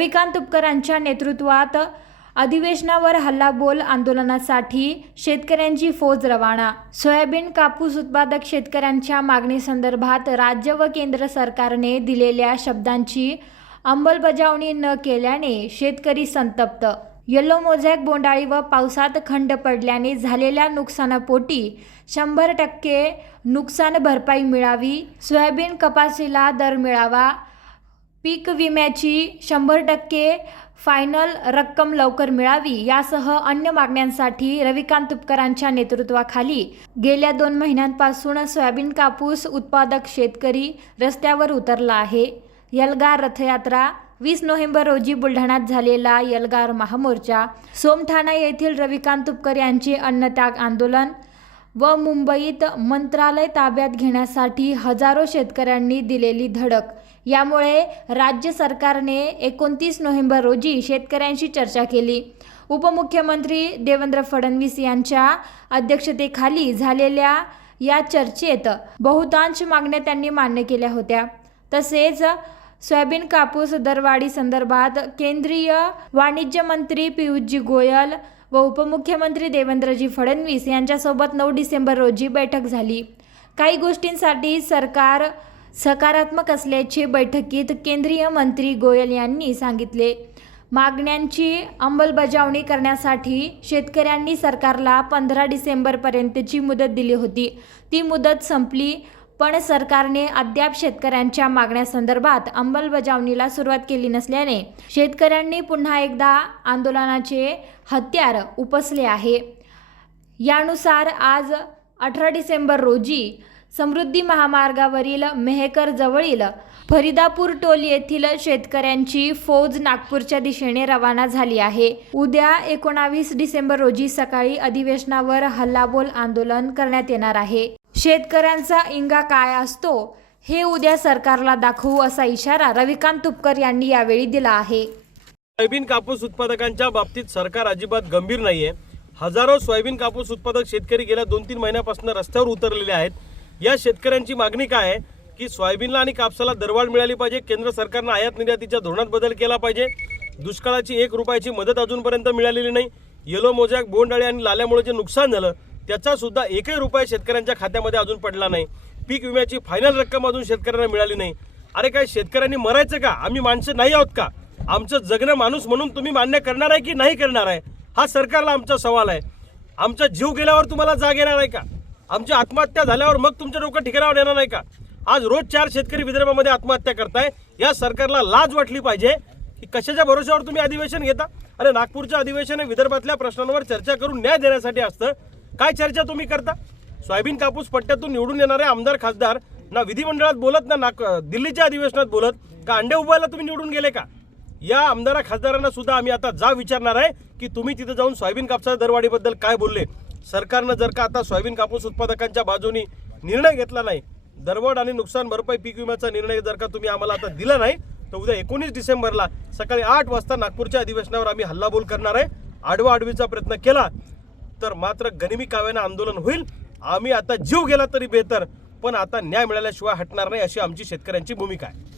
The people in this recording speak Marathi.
रविकांत तुपकरांच्या नेतृत्वात अधिवेशनावर हल्लाबोल आंदोलनासाठी शेतकऱ्यांची फौज रवाना. सोयाबीन कापूस उत्पादक शेतकऱ्यांच्या मागणीसंदर्भात राज्य व केंद्र सरकारने दिलेल्या शब्दांची अंमलबजावणी न केल्याने शेतकरी संतप्त. येलो मोझॅक बोंडाळी व पावसात खंड पडल्याने झालेल्या नुकसानापोटी शंभर टक्के नुकसान भरपाई मिळावी सोयाबीन कपाशीला दर मिळावा पीक विम्याची शंभर टक्के फायनल रक्कम लवकर मिळावी यासह अन्य मागण्यांसाठी रविकांत तुपकरांच्या नेतृत्वाखाली गेल्या दोन महिन्यांपासून सोयाबीन कापूस उत्पादक शेतकरी रस्त्यावर उतरला आहे. यलगार रथयात्रा वीस नोव्हेंबर रोजी बुलढाण्यात झालेला यलगार महामोर्चा सोमठाणा येथील रविकांत तुपकर यांचे अन्नत्याग आंदोलन व मुंबईत मंत्रालय ताब्यात घेण्यासाठी हजारो शेतकऱ्यांनी दिलेली धडक. यामुळे राज्य सरकारने एकोणतीस नोव्हेंबर रोजी शेतकऱ्यांशी चर्चा केली. उपमुख्यमंत्री देवेंद्र फडणवीस यांच्या अध्यक्षतेखाली झालेल्या या चर्चेत बहुतांश मागण्या त्यांनी मान्य केल्या होत्या. तसेच सोयाबीन कापूस दरवाढी संदर्भात केंद्रीय वाणिज्य मंत्री पियुषजी गोयल व उपमुख्यमंत्री देवेंद्रजी फडणवीस यांच्यासोबत नऊ डिसेंबर रोजी बैठक झाली. काही गोष्टींसाठी सरकार सकारात्मक असल्याचे बैठकीत केंद्रीय मंत्री गोयल यांनी सांगितले. मागण्यांची अंमलबजावणी करण्यासाठी शेतकऱ्यांनी सरकारला पंधरा डिसेंबरपर्यंतची मुदत दिली होती. ती मुदत संपली पण सरकारने अद्याप शेतकऱ्यांच्या मागण्यासंदर्भात अंमलबजावणीला सुरुवात केली नसल्याने शेतकऱ्यांनी पुन्हा एकदा आंदोलनाचे हत्यार उपसले आहे. यानुसार आज अठरा डिसेंबर रोजी समृद्धी महामार्गावरील मेहकर जवळील फरीदापूर टोल येथील शेतकऱ्यांची फौज नागपूरच्या दिशेने रवाना झाली आहे. उद्या एकोणावीस डिसेंबर रोजी सकाळी अधिवेशनावर हल्लाबोल आंदोलन करण्यात येणार आहे. शेतकऱ्यांचा इंगा काय असतो हे उद्या सरकारला दाखवू असा इशारा रविकांत तुपकर यांनी यावेळी दिला आहे. सोयाबीन कापूस उत्पादकांच्या बाबतीत सरकार अजिबात गंभीर नाहीये. हजारो सोयाबीन कापूस उत्पादक शेतकरी गेल्या दोन तीन महिन्यापासून रस्त्यावर उतरलेले आहेत. या शेतकऱ्यांची मागणी काय आहे? की सोयाबीनला आणि कापसाला दरवाढ मिळाली पाहिजे. केंद्र सरकारनं आयात निर्यातीच्या धोरणात बदल केला पाहिजे. दुष्काळाची एक रुपयाची मदत अजूनपर्यंत मिळालेली नाही. येलो मोजॅक बोंडाळी आणि लाल्यामुळे जे नुकसान झालं. त्याचा सुद्धा एकही रुपया शेतकऱ्यांच्या खात्यामध्ये अजून पडला नाही. पीक विम्याची फायनल रक्कम अजून शेतकऱ्यांना मिळाली नाही. अरे काय शेतकऱ्यांनी मरायचं का? आम्ही माणसं नाही आहोत का? आमचं जगणं माणूस म्हणून तुम्ही मान्य करणार आहे की नाही करणार आहे? हा सरकारला आमचा सवाल आहे. आमचा जीव गेल्यावर तुम्हाला जाग येणार आहे का? आमची आत्महत्या झाल्यावर मग तुमच्या डोकं ठिकाणावर येणार नाही का? आज रोज चार शेतकरी विदर्भामध्ये आत्महत्या करताय. या सरकारला लाज वाटली पाहिजे. की कशाच्या भरोश्यावर तुम्ही अधिवेशन घेता? अरे नागपूरचं अधिवेशन हे विदर्भातल्या प्रश्नांवर चर्चा करून न्याय देण्यासाठी असतं. काय चर्चा तुम्ही करता? सोयाबीन कापूस पट्ट्यातून निवडून येणारे आमदार खासदार ना विधिमंडळात बोलत ना नाक दिल्लीच्या अधिवेशनात बोलत का अंडे उभायला तुम्ही निवडून गेले का? या आमदारा खासदारांना सुद्धा आम्ही आता जा विचारणार आहे की तुम्ही तिथे जाऊन सोयाबीन कापसाच्या दरवाढीबद्दल काय बोलले? सरकारनं जर का आता सोयाबीन कापूस उत्पादकांच्या बाजूनी निर्णय घेतला नाही दरवाढ आणि नुकसान भरपाई पीक विम्याचा निर्णय जर का तुम्ही आम्हाला आता दिला नाही तर उद्या एकोणीस डिसेंबरला सकाळी आठ वाजता नागपूरच्या अधिवेशनावर आम्ही हल्लाबोल करणार आहे. आडवा आडवीचा प्रयत्न केला. तर मात्र गनिमी काव्यानं आंदोलन होईल. आम्ही आता जीव गेला तरी बेहतर पण आता न्याय मिळाल्याशिवाय हटणार नाही अशी आमची शेतकऱ्यांची भूमिका आहे.